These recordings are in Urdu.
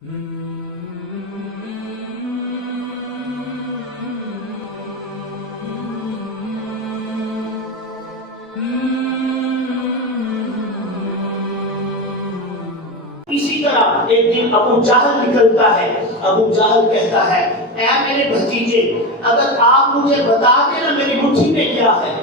اسی طرح ایک دن ابو جہل نکلتا ہے. ابو جہل کہتا ہے اے میرے بھتیجے اگر آپ مجھے بتا دیں نا میری مٹھی میں کیا ہے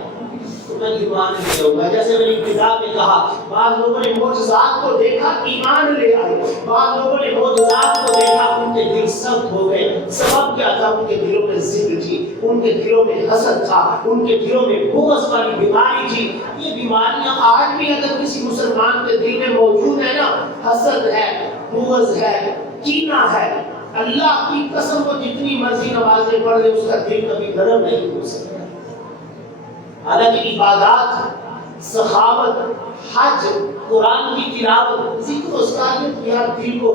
تو میں ایمان لے آؤں گا. جیسے میں نے ابتدا میں کہا بعض لوگوں نے معجزات کو دیکھا ایمان لے آئے, بعض لوگوں نے معجزات کو دیکھا ان کے دل سخت ہو گئے. سبب کیا تھا؟ ان کے دلوں میں ضد تھی, ان کے دلوں میں حسد تھا, ان کے دلوں میں بغض والی بیماری تھی. یہ بیماریاں آج بھی اگر کسی مسلمان کے دل میں موجود ہے نا, حسد ہے, بغض ہے, کینہ ہے, اللہ کی قسم کو جتنی مرضی نمازیں پڑھ لے اس کا دل کبھی نرم نہیں ہو سکتا. حالانکہ عبادات, سخاوت, حج, قرآن کی تلاوت, ذکر و اذکار یا دل کو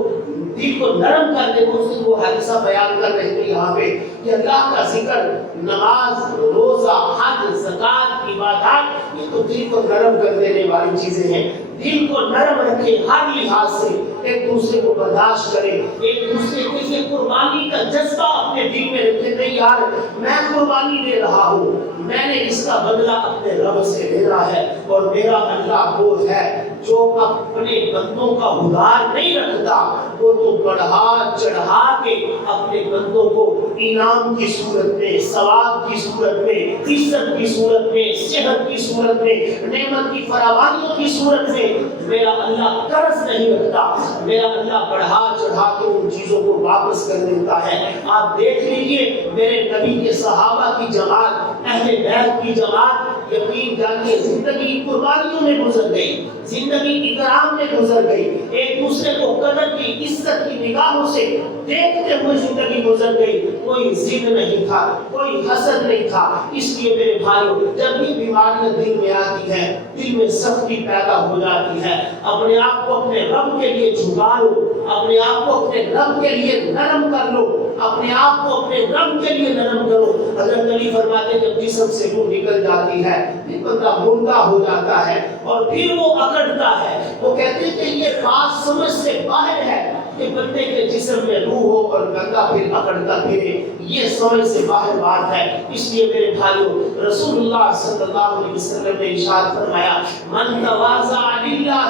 نرم کر دے. وہ حادثہ بیان کر رہے تھے یہاں پہ کہ اللہ کا ذکر, نماز, روزہ, حج, زکات, عبادات یہ تو دل کو نرم کر دینے والی چیزیں ہیں. دل کو نرم رکھے ہر لحاظ سے, ایک دوسرے کو برداشت کرے, ایک دوسرے کے لیے قربانی کا جذبہ اپنے دل میں رکھے. نہیں یار میں قربانی دے رہا ہوں, میں نے اس کا بدلہ اپنے رب سے لینا ہے, اور میرا اللہ وہ ہے جو اپنے بندوں کا ادھار نہیں رکھتا, وہ تو بڑھا چڑھا کے اپنے بندوں کو انعام کی صورت میں, ثواب کی صورت میں, عزت کی صورت میں, صحت کی صورت میں, نعمت کی فراوانیوں کی صورت میں. میرا اللہ قرض نہیں رکھتا, میرا اللہ بڑھا چڑھا کے ان چیزوں کو واپس کر دیتا ہے. آپ دیکھ لیجئے میرے نبی کے صحابہ کی جماعت, اہل بیت کی جماعت, یقین جانیے زندگی قربانیوں میں گزر گئی, زندگی اکرام میں گزر گئی, ایک دوسرے کو قدر کی, عزت کی نگاہوں سے دیکھتے ہوئے زندگی گزر گئی. کوئی ضد نہیں تھا, کوئی حسد نہیں تھا. اس لیے میرے بھائیوں جب بھی بیماریاں دل میں آتی ہیں, دل میں سختی پیدا ہو جاتی ہے, اپنے آپ کو اپنے رب کے لیے جھکا لو, اپنے آپ کو اپنے رب کے لیے نرم کر لو, اپنے آپ کو اپنے رب کے لیے نرم کرو. حضرت علی فرماتے جب جسم سے روح نکل جاتی ہے پھر بندہ مردہ ہو جاتا ہے اور پھر وہ اکڑتا ہے. وہ کہتے ہیں کہ یہ بات سمجھ سے باہر ہے کہ بندے کے جسم میں روح ہو اور بندہ پھر اکڑتا پھرے, یہ سمجھ سے باہر بات ہے. اس لیے میرے بھائیوں رسول اللہ صلی اللہ علیہ وسلم نے ارشاد فرمایا من تواضع للہ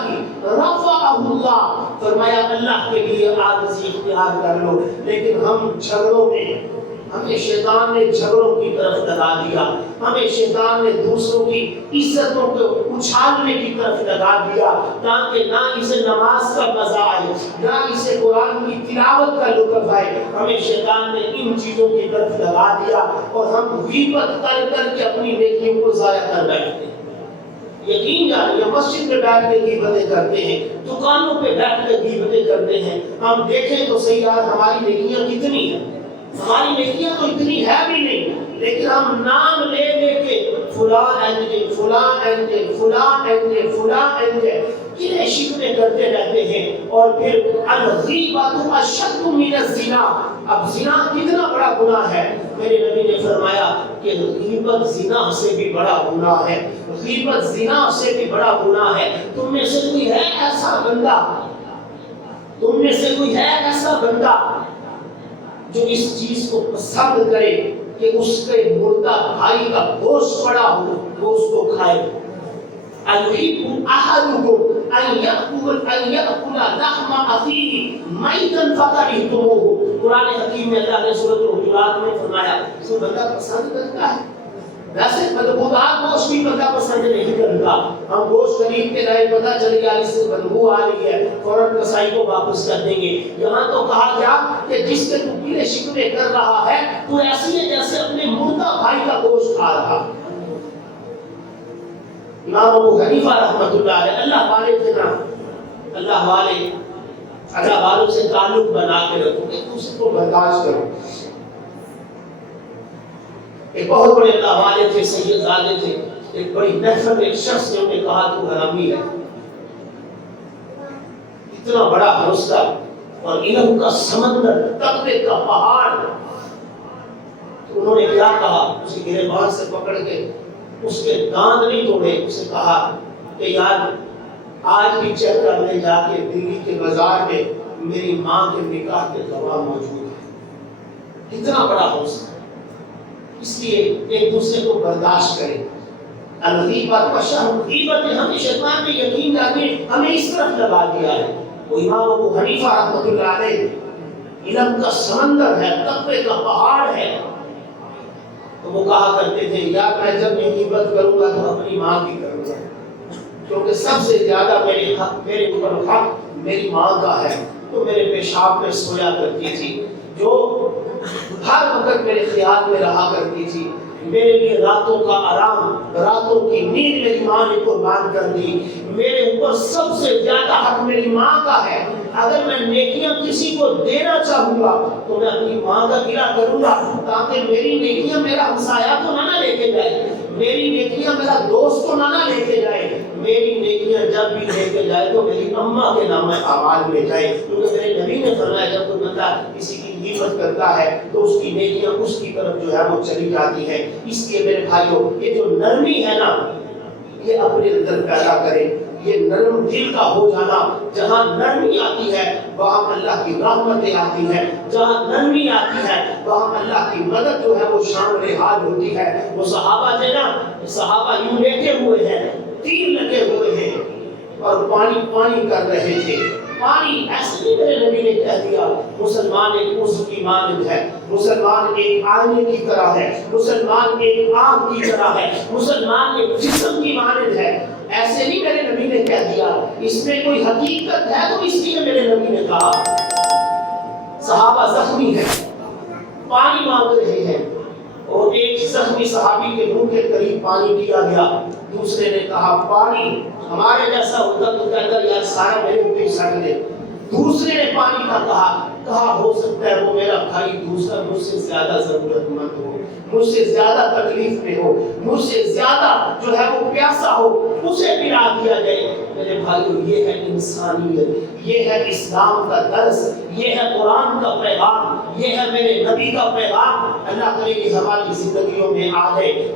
رفعہ اللہ, فرمایا اللہ کے لیے عاجزی اختیار کر لو. لیکن ہم جھگڑوں میں, ہمیں شیطان نے جھگڑوں کی طرف لگا دیا, ہمیں شیطان نے دوسروں کی عزتوں کو اچھالنے کی طرف لگا دیا, تاکہ نہ اسے نماز کا مزہ آئے, نہ اسے قرآن کی تلاوت کا لطف آئے. ہمیں شیطان نے ان چیزوں کی طرف لگا دیا اور ہم غیبت کر کر کے اپنی نیکیوں کو ضائع کر بیٹھتے ہیں. یقین جانیے مسجد میں بیٹھ کے غیبتیں کرتے ہیں, دکانوں پہ بیٹھ کے غیبتیں کرتے ہیں. ہم دیکھیں تو صحیح یار ہماری نیکیاں کتنی ہیں, ہماری نیکیاں تو اتنی ہے بھی نہیں, لیکن ہم نام لے لے کے فلاں اینجے, فلاں اینجے, فلاں اینجے, فلاں اینجے کنے شکوے کرتے رہتے ہیں. اور پھر الغیبۃ اشد من الزنا, اب زنا کتنا بڑا گناہ ہے. میرے نبی نے فرمایا کہ غیبت زنا سے بھی بڑا گناہ ہے, غیبت زنا سے بھی بڑا گناہ ہے. تم میں سے کوئی ہے ایسا بندہ, تم میں سے کوئی ہے ایسا بندہ جو اس چیز کو پسند کرے کہ اس کے مردہ بھائی کا گوشت پڑا ہو وہ اس کو کھائے؟ اَيُحِبُّ أَحَدُكُمْ أَن يَأْكُلَ لَحْمَ أَخِيهِ مَيْتًا فَكَرِهْتُمُوهُ. قرآن حکیم میں اللہ نے سورۃ الحجرات میں فرمایا جو بندہ پسند کرتا ہے, ویسے بدبودار گوشت بھی بندہ پسند نہیں کرتا. ہم گوشت خرید کے لائے, پتہ چل گیا اس سے بدبو آ رہی ہے, فوراً کسائی کو واپس کر دیں گے. یہاں تو کہا گیا کہ جس کے تو گلے شکوے کر رہا ہے تو ایسی ہے جیسے اپنے مردہ بھائی کا گوشت کھا رہا. امام ابو حنیفہ رحمۃ اللہ علیہ اللہ والے تھے نا, اللہ والے, اللہ والوں سے تعلق بنا کے رکھو, ایک دوسرے کو برداشت کرو. ایک بہت بڑے اللہ والے تھے, سید زادے تھے. ایک بڑی محفل میں ایک شخص نے انہیں کہا تو حرامی ہے. اتنا بڑا حوصلہ اور علم کا سمندر, تقوی کا پہاڑ. تو انہوں نے کیا کہا, اسے گریبان سے پکڑ کے اس کے دانت نہیں توڑے, اسے کہا کہ یار آج بھی چیک کر لے جا کے دلی کے بازار میں میری ماں کے نکاح کے گواہ موجود ہیں. اتنا بڑا حوصلہ. اس لیے ایک دوسرے کو برداشت کریں. الغیبت والشہر، غیبت نے ہمیں شیطان نے یقین جانے ہمیں اس طرف لگا دیا ہے. وہ امام ابو حنیفہ رحمۃ اللہ علیہ علم کا سمندر ہے، تقوی کا پہاڑ ہے، تو وہ کہا کرتے تھے یار میں جب بھی غیبت کروں گا تو اپنی ماں کی کروں گا، کیونکہ سب سے زیادہ میرے اوپر حق میری ماں کا ہے. تو میرے پیشاب میں سویا کرتی تھی، جو ہر وقت میرے خیال میں رہا کرتی تھی. میرے لیے راتوں کا آرام، راتوں کی نیند میری ماں نے قربان کر دی. میرے اوپر سب سے زیادہ حق میری ماں کا ہے. اگر میں نیکیاں کسی کو دینا چاہوں گا تو میں اپنی ماں کا گلہ کروں گا، تاکہ میری نیکیاں میرا ہمسایہ تو نہ لے کے جائے، میری نیکیاں میرا دوست تو نہ لے کے جائے. میری نیکیاں جب بھی لے کے جائے تو میری اماں کے نام اعمال میں جائے. کیونکہ میرے نبی نے فرمایا جب کوئی بندہ کسی کی غیبت کرتا ہے تو اس کی نیکیاں اس کی طرف جو ہے وہ چلی جاتی ہے. اس لیے میرے بھائیوں یہ جو نرمی ہے نا یہ اپنے اندر پیدا کریں. یہ نرم دل کا ہو جانا، جہاں نرمی آتی ہے وہاں اللہ کی رحمتیں آتی ہیں، جہاں نرمی آتی ہے وہاں اللہ کی مدد جو ہے وہ شامل حال ہوتی ہے. وہ صحابہ تھے نا، صحابہ یوں لیٹے ہوئے ہیں، تیر لگے ہوئے ہیں اور پانی کر رہے تھے. پانی ایسے نہیں میرے نبی نے کہہ دیا مسلمان ایک اس کی مانند ہے، مسلمان ایک آئینے کی طرح ہے، مسلمان ایک آگ کی طرح ہے، مسلمان ایک جسم کی مانند ہے. ایسے نہیں میرے نبی نے کہہ دیا، اس میں کوئی حقیقت ہے تو اس لیے میرے نبی نے کہا. صحابہ زخمی ہیں، پانی مانگ رہے ہیں، اور ایک زخمی صحابی کے منہ کے قریب پانی دیا گیا. دوسرے نے کہا پانی ہمارے جیسا ہوتا تو کہتا یار سارا میرے اوپر چھڑک دے. دوسرے نے پانی کا کہا ہو سکتا ہے وہ میرا بھائی دوسرا مجھ سے زیادہ ضرورت مند ہو، مجھ سے زیادہ تکلیف میں ہو، مجھ سے زیادہ جو ہے وہ پیاسا ہو، اسے پلا دیا جائے. میرے بھائیو یہ ہے انسانیت، یہ ہے اسلام کا درس، یہ ہے قرآن کا پیغام، یہ ہے میرے نبی کا پیغام. اللہ کرے کہ ہماری زندگیوں میں آ جائے.